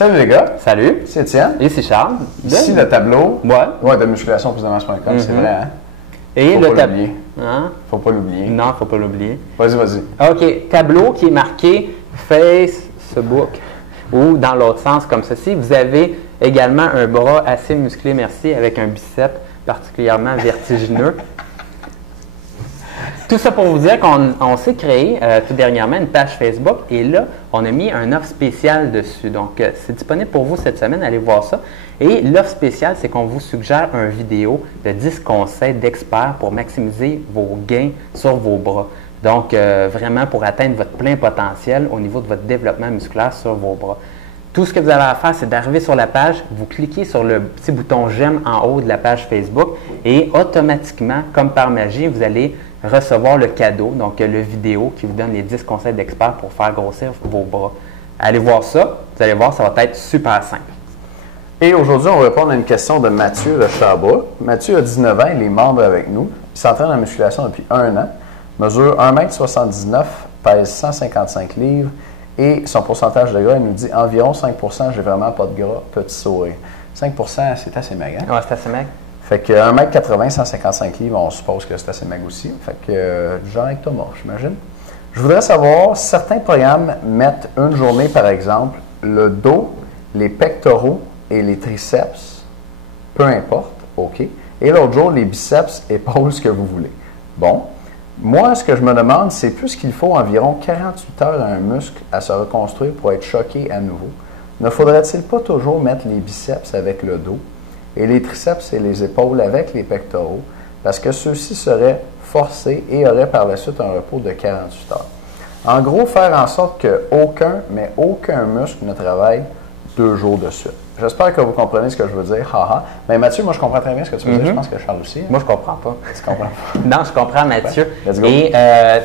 Salut les gars. Salut. C'est Étienne. Et c'est Charles. Ici le tableau. Ouais. De musculation plus de masse.com, c'est vrai, hein? Et Faut le pas tableau. l'oublier. Hein? Faut pas l'oublier. Non, faut pas l'oublier. Vas-y. OK. Tableau qui est marqué Facebook. Ou dans l'autre sens, comme ceci. Vous avez également un bras assez musclé, merci, avec un biceps particulièrement vertigineux. Tout ça pour vous dire qu'on s'est créé tout dernièrement une page Facebook et là, on a mis un offre spéciale dessus. Donc, c'est disponible pour vous cette semaine, allez voir ça. Et l'offre spéciale, c'est qu'on vous suggère une vidéo de 10 conseils d'experts pour maximiser vos gains sur vos bras. Donc, vraiment pour atteindre votre plein potentiel au niveau de votre développement musculaire sur vos bras. Tout ce que vous avez à faire, c'est d'arriver sur la page, vous cliquez sur le petit bouton « J'aime » en haut de la page Facebook et automatiquement, comme par magie, vous allez recevoir le cadeau, donc le vidéo qui vous donne les 10 conseils d'experts pour faire grossir vos bras. Allez voir ça, vous allez voir, ça va être super simple. Et aujourd'hui, on va répondre à une question de Mathieu de Sherbrooke. Mathieu a 19 ans, il est membre avec nous. Il s'entraîne en musculation depuis 1 an, mesure 1,79 m, pèse 155 livres. Et son pourcentage de gras, il nous dit environ 5 %, j'ai vraiment pas de gras, petit sourire. 5 % c'est assez maigre, hein? Ouais, c'est assez maigre. Fait que 1,80 m, 155 livres, on suppose que c'est assez maigre aussi. Fait que du genre avec Thomas, j'imagine. Je voudrais savoir, certains programmes mettent une journée, par exemple, le dos, les pectoraux et les triceps, peu importe, OK. Et l'autre jour, les biceps, épaules, ce que vous voulez. Bon. Moi, ce que je me demande, c'est puisqu'il faut environ 48 heures à un muscle à se reconstruire pour être choqué à nouveau, ne faudrait-il pas toujours mettre les biceps avec le dos et les triceps et les épaules avec les pectoraux, parce que ceux-ci seraient forcés et auraient par la suite un repos de 48 heures. En gros, faire en sorte qu'aucun muscle ne travaille 2 jours de suite. J'espère que vous comprenez ce que je veux dire. Haha. Mais Mathieu, moi, je comprends très bien ce que tu veux dire. Je pense que Charles aussi. Moi, je comprends pas. Tu comprends pas? Non, je comprends, Mathieu. Ouais. Let's go. Et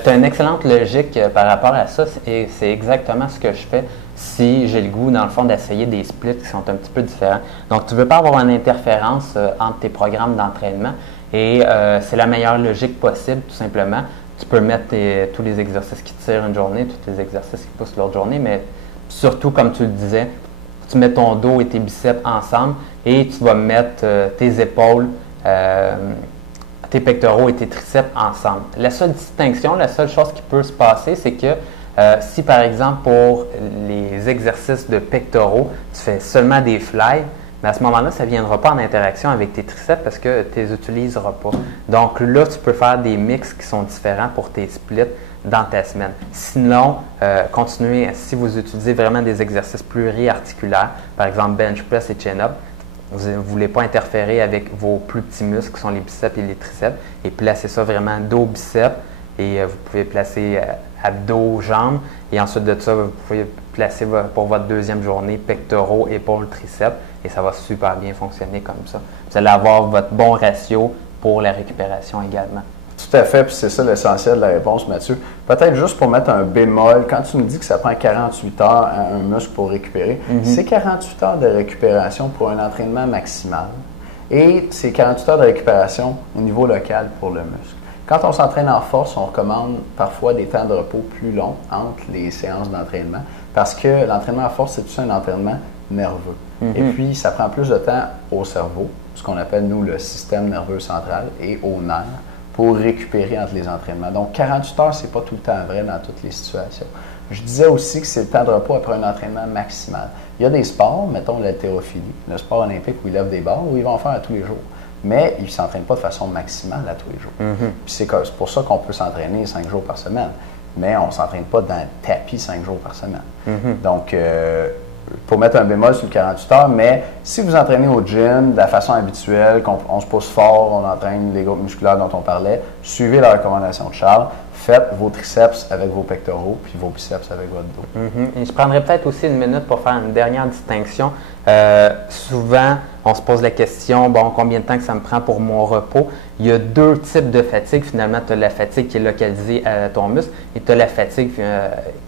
tu as une excellente logique par rapport à ça. Et c'est exactement ce que je fais si j'ai le goût, dans le fond, d'essayer des splits qui sont un petit peu différents. Donc, tu ne veux pas avoir une interférence entre tes programmes d'entraînement. Et c'est la meilleure logique possible, tout simplement. Tu peux mettre tous les exercices qui tirent une journée, tous les exercices qui poussent l'autre journée, mais surtout, comme tu le disais, tu mets ton dos et tes biceps ensemble et tu vas mettre tes épaules, tes pectoraux et tes triceps ensemble. La seule distinction, la seule chose qui peut se passer, c'est que si par exemple pour les exercices de pectoraux, tu fais seulement des fly, mais à ce moment-là, ça ne viendra pas en interaction avec tes triceps parce que tu ne les utiliseras pas. Donc là, tu peux faire des mix qui sont différents pour tes splits dans ta semaine. Sinon, continuez, si vous utilisez vraiment des exercices pluriarticulaires, par exemple bench press et chin-up, vous ne voulez pas interférer avec vos plus petits muscles qui sont les biceps et les triceps et placez ça vraiment dos, biceps et vous pouvez placer abdos, jambes et ensuite de ça, vous pouvez placer pour votre deuxième journée pectoraux, épaules, triceps et ça va super bien fonctionner comme ça. Vous allez avoir votre bon ratio pour la récupération également. Tout à fait, puis c'est ça l'essentiel de la réponse, Mathieu. Peut-être juste pour mettre un bémol, quand tu nous dis que ça prend 48 heures à un muscle pour récupérer, c'est 48 heures de récupération pour un entraînement maximal et c'est 48 heures de récupération au niveau local pour le muscle. Quand on s'entraîne en force, on recommande parfois des temps de repos plus longs entre les séances d'entraînement parce que l'entraînement en force, c'est tout ça un entraînement nerveux. Et puis, ça prend plus de temps au cerveau, ce qu'on appelle, nous, le système nerveux central et aux nerfs, pour récupérer entre les entraînements. Donc, 48 heures, ce n'est pas tout le temps vrai dans toutes les situations. Je disais aussi que c'est le temps de repos après un entraînement maximal. Il y a des sports, mettons l'haltérophilie, le sport olympique où ils lèvent des barres, où ils vont en faire à tous les jours. Mais ils ne s'entraînent pas de façon maximale à tous les jours. Puis c'est pour ça qu'on peut s'entraîner 5 jours par semaine. Mais on ne s'entraîne pas dans le tapis 5 jours par semaine. Donc, pour mettre un bémol sur le 48 heures, mais si vous entraînez au gym de la façon habituelle, qu'on se pousse fort, on entraîne les groupes musculaires dont on parlait, suivez la recommandation de Charles, faites vos triceps avec vos pectoraux, puis vos biceps avec votre dos. Et je prendrais peut-être aussi une minute pour faire une dernière distinction. Souvent, on se pose la question, bon, combien de temps que ça me prend pour mon repos? Il y a 2 types de fatigue. Finalement, tu as la fatigue qui est localisée à ton muscle et tu as la fatigue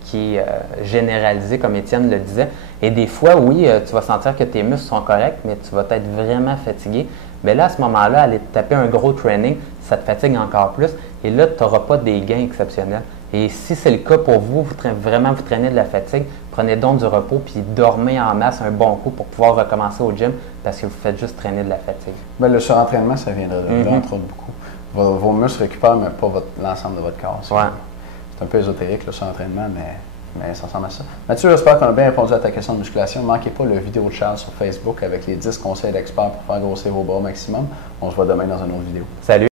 qui est généralisée, comme Étienne le disait. Et des fois, oui, tu vas sentir que tes muscles sont corrects, mais tu vas être vraiment fatigué. Mais là, à ce moment-là, aller te taper un gros training, ça te fatigue encore plus. Et là, tu n'auras pas des gains exceptionnels. Et si c'est le cas pour vous, vraiment vous traînez de la fatigue, prenez donc du repos, puis dormez en masse un bon coup pour pouvoir recommencer au gym parce que vous faites juste traîner de la fatigue. Bien, le surentraînement, ça viendrait de là, entre autres, beaucoup. Vos muscles récupèrent, mais pas l'ensemble de votre corps. C'est un peu ésotérique, le surentraînement, mais ça ressemble à ça. Mathieu, j'espère qu'on a bien répondu à ta question de musculation. Ne manquez pas la vidéo de Charles sur Facebook avec les 10 conseils d'experts pour faire grossir vos bras au maximum. On se voit demain dans une autre vidéo. Salut!